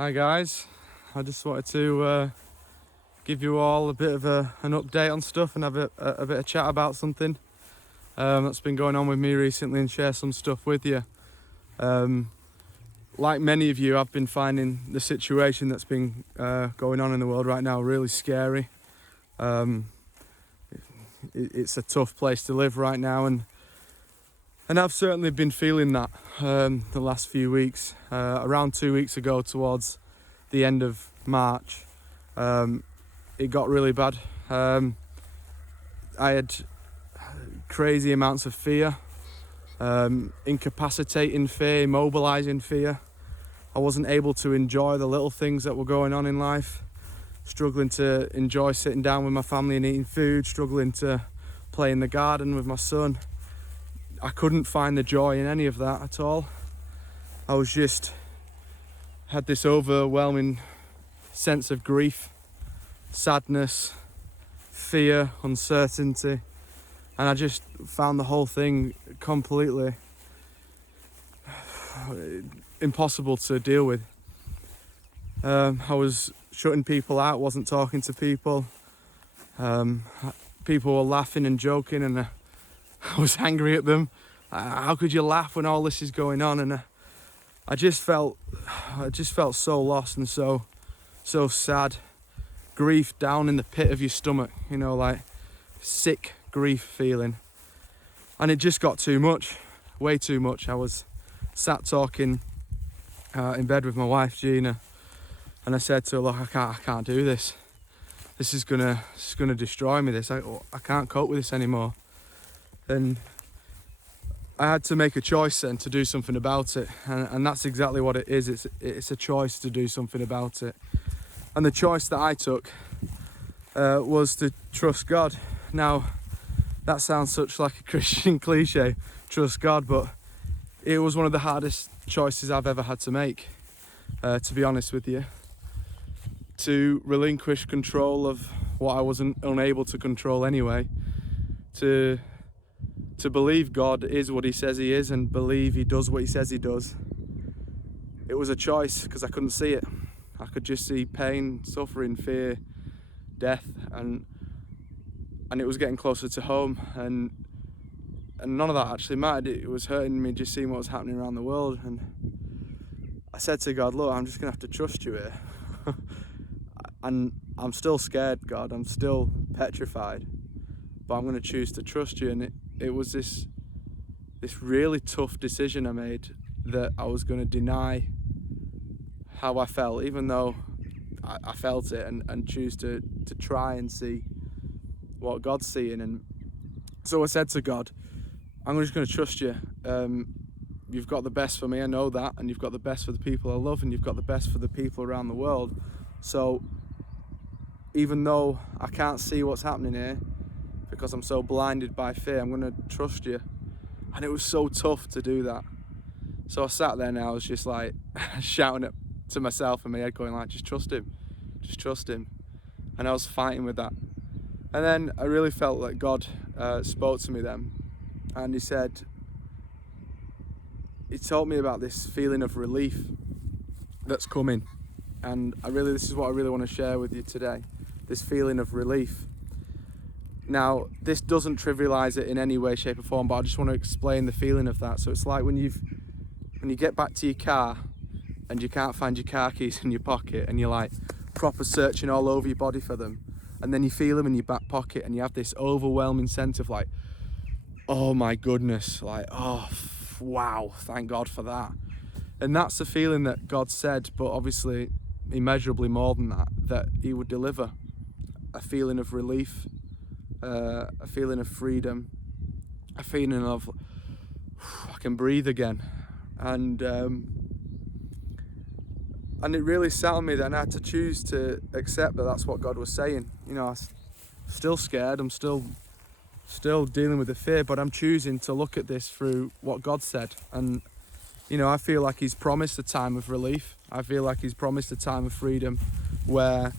Hi guys, I just wanted to give you all a bit of an update on stuff and have a bit of chat about something that's been going on with me recently and share some stuff with you. Like many of you, I've been finding the situation that's been going on in the world right now really scary. It's a tough place to live right now, and I've certainly been feeling that the last few weeks. Around 2 weeks ago, towards the end of March, it got really bad. I had crazy amounts of fear, incapacitating fear, immobilizing fear. I wasn't able to enjoy the little things that were going on in life, struggling to enjoy sitting down with my family and eating food, struggling to play in the garden with my son. I couldn't find the joy in any of that at all. I was just had this overwhelming sense of grief, sadness, fear, uncertainty, and I just found the whole thing completely impossible to deal with. I was shutting people out, wasn't talking to people. People were laughing and joking, and I was angry at them. How could you laugh when all this is going on? And I just felt so lost and so sad. Grief down in the pit of your stomach, like sick grief feeling. And it just got too much, way too much. I was sat talking in bed with my wife, Gina, and I said to her, look, I can't do this. This is gonna destroy me. I can't cope with this anymore. And I had to make a choice then to do something about it, and that's exactly what it is. It's a choice to do something about it. And the choice that I took was to trust God. Now, that sounds such like a Christian cliche, trust God, but it was one of the hardest choices I've ever had to make, to be honest with you. To relinquish control of what I wasn't unable to control anyway, to believe God is what he says he is and believe he does what he says he does. It was a choice because I couldn't see it. I could just see pain, suffering, fear, death, and it was getting closer to home, and none of that actually mattered. It was hurting me just seeing what was happening around the world. And I said to God, look, I'm just gonna have to trust you here. And I'm still scared, God, I'm still petrified, but I'm gonna choose to trust you. And it was this really tough decision I made, that I was going to deny how I felt, even though I felt it, and choose to try and see what God's seeing. And so I said to God, I'm just going to trust you. You've got the best for me, I know that, and you've got the best for the people I love, and you've got the best for the people around the world. So even though I can't see what's happening here, because I'm so blinded by fear, I'm going to trust you. And it was so tough to do that. So I sat there and I was just like shouting it to myself in my head, going like, just trust him, just trust him. And I was fighting with that. And then I really felt like God spoke to me then, and he told me about this feeling of relief that's coming. And this is what I really want to share with you today, this feeling of relief. Now, this doesn't trivialize it in any way, shape or form, but I just want to explain the feeling of that. So it's like when you get back to your car and you can't find your car keys in your pocket, and you're like proper searching all over your body for them, and then you feel them in your back pocket, and you have this overwhelming sense of like, oh my goodness, like, oh wow, thank God for that. And that's the feeling that God said, but obviously immeasurably more than that he would deliver. A feeling of relief, a feeling of freedom, a feeling of I can breathe again. And it really sat on me then. I had to choose to accept that that's what God was saying. I'm still scared, I'm still dealing with the fear, but I'm choosing to look at this through what God said. And I feel like he's promised a time of relief. I feel like he's promised a time of freedom where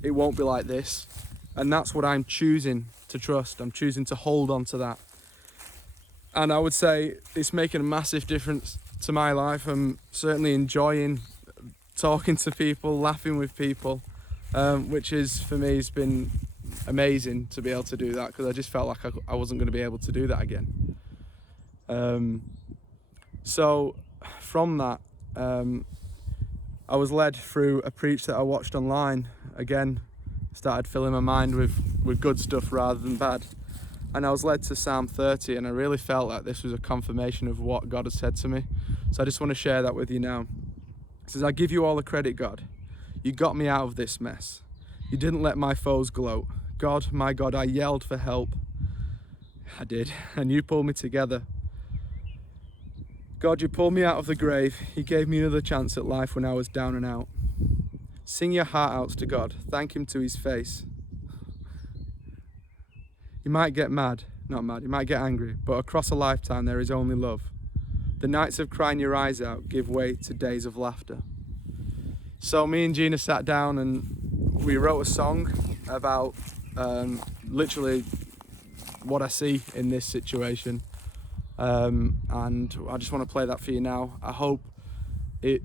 it won't be like this. And that's what I'm choosing to trust. I'm choosing to hold on to that. And I would say it's making a massive difference to my life. I'm certainly enjoying talking to people, laughing with people, which is, for me, has been amazing to be able to do that, because I just felt like I wasn't going to be able to do that again. So from that, I was led through a preach that I watched online. Again, started filling my mind with good stuff rather than bad. And I was led to Psalm 30, and I really felt like this was a confirmation of what God has said to me. So I just want to share that with you now. It says, I give you all the credit, God. You got me out of this mess. You didn't let my foes gloat. God, my God, I yelled for help. I did, and you pulled me together. God, you pulled me out of the grave. You gave me another chance at life when I was down and out. Sing your heart outs to God. Thank him to his face. You might get you might get angry, but across a lifetime there is only love. The nights of crying your eyes out give way to days of laughter. So me and Gina sat down and we wrote a song about literally what I see in this situation. And I just want to play that for you now. I hope it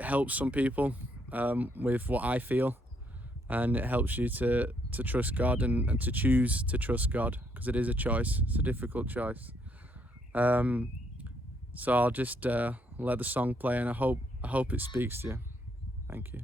helps some people with what I feel, and it helps you to trust God and to choose to trust God, because it is a choice. It's a difficult choice. So I'll just let the song play, and I hope it speaks to you. Thank you.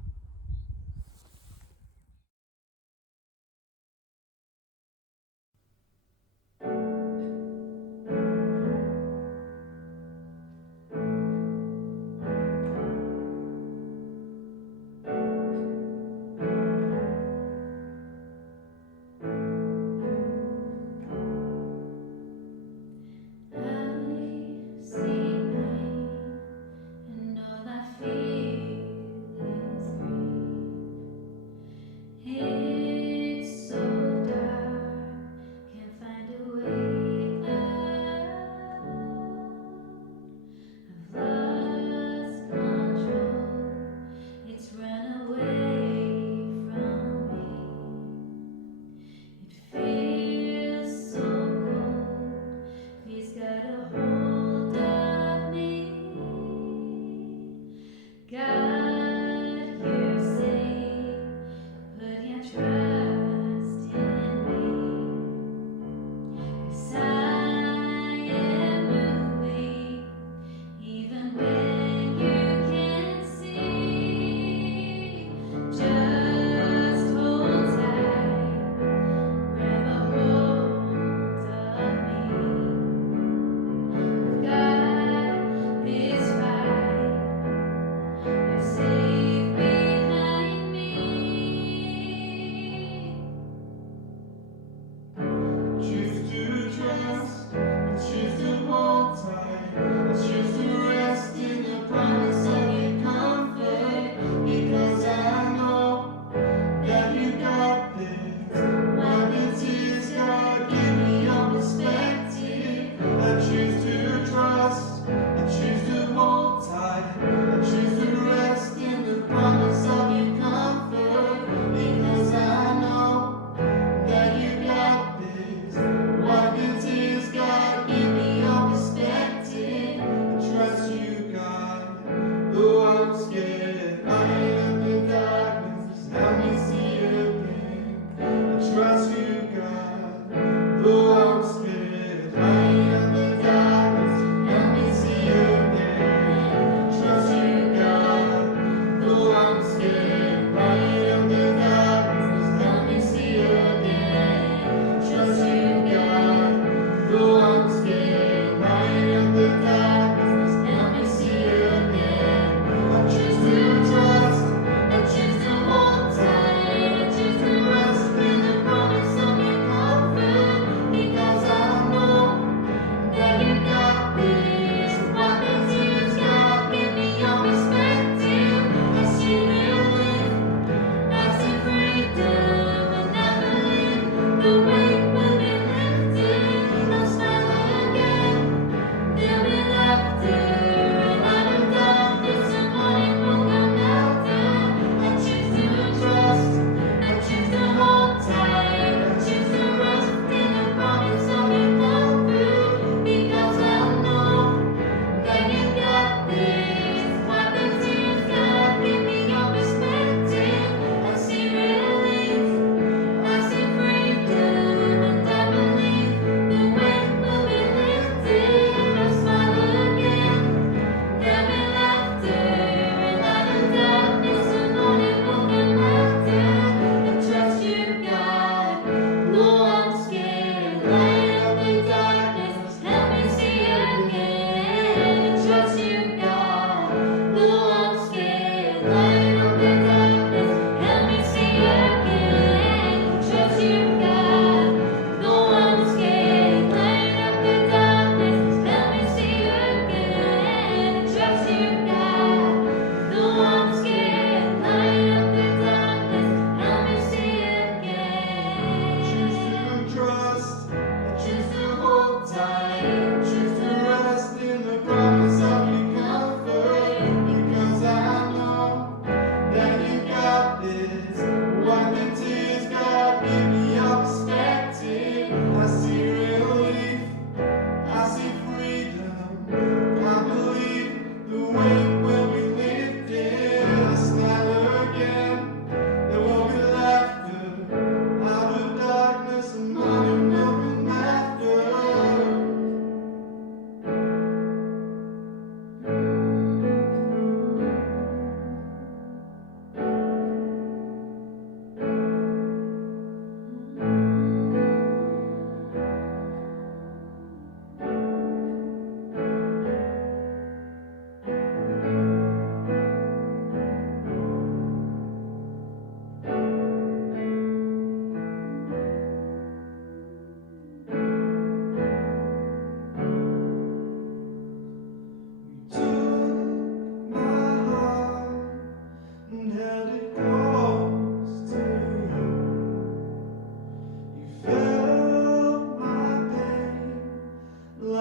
Help me see again. I choose to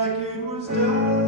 like it was done.